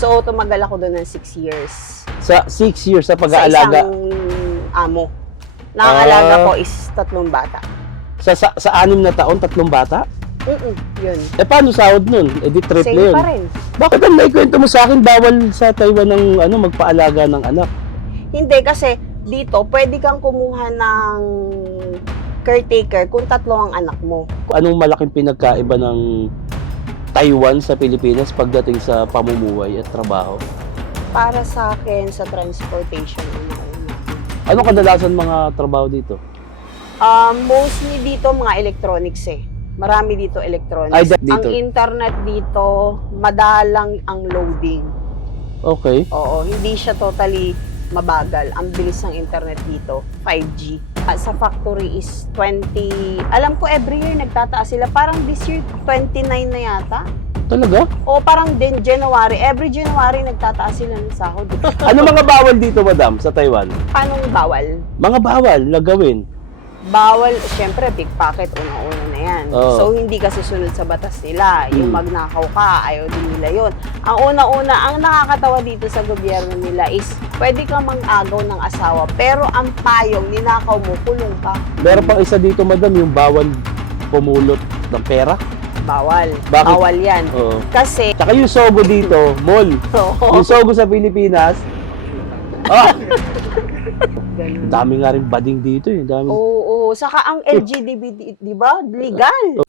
So, tumagal ako doon ng 6 years. Sa 6 years sa Sa pag-aalaga? isang amo. Nakakalaga ko is 3 bata. Sa 6 na taon, 3 bata? Yun. Eh, paano sahod nun? Eh, di trip na Same yun. pa rin. Bakit ang naikwento mo sa akin, bawal sa Taiwan ng magpaalaga ng anak? Hindi, kasi dito, pwede kang kumuha ng caretaker kung 3 ang anak mo. Anong malaking pinagkaiba ng Taiwan sa Pilipinas pagdating sa pamumuhay at trabaho? Para sa akin, sa transportation. Ano kadalasan mga trabaho dito? Mostly dito, mga electronics eh. Marami dito electronics. Ay, dito. Ang internet dito, madalang ang loading. Okay. Oo, hindi siya totally mabagal. Ang bilis ng internet dito, 5G. Sa factory is 20, alam ko every year nagtataas sila. Parang this year, 29 na yata. Talaga? O parang din January, every January nagtataas sila ng sahod. Ano mga bawal dito, madam, sa Taiwan? Paano bawal? Mga bawal na gawin. Bawal, syempre, pickpocket, una-una na yan. Oo. So, hindi kasi sunod sa batas nila. Yung magnakaw ka, ayaw din nila yun. Ang una-una, ang nakakatawa dito sa gobyerno nila is, pwede kang mang-agaw ng asawa, pero ang payong, ninakaw mo, kulong ka. Meron pang isa dito, madam, yung bawal pumulot ng pera. Bawal. Bakit? Bawal yan. Oo. Kasi, Tsaka yung Sogo dito, mall. Yung Sogo sa Pilipinas, ganun. dami nga rin bading dito eh. Dami. Oo, saka ang LGDB, di ba? Legal.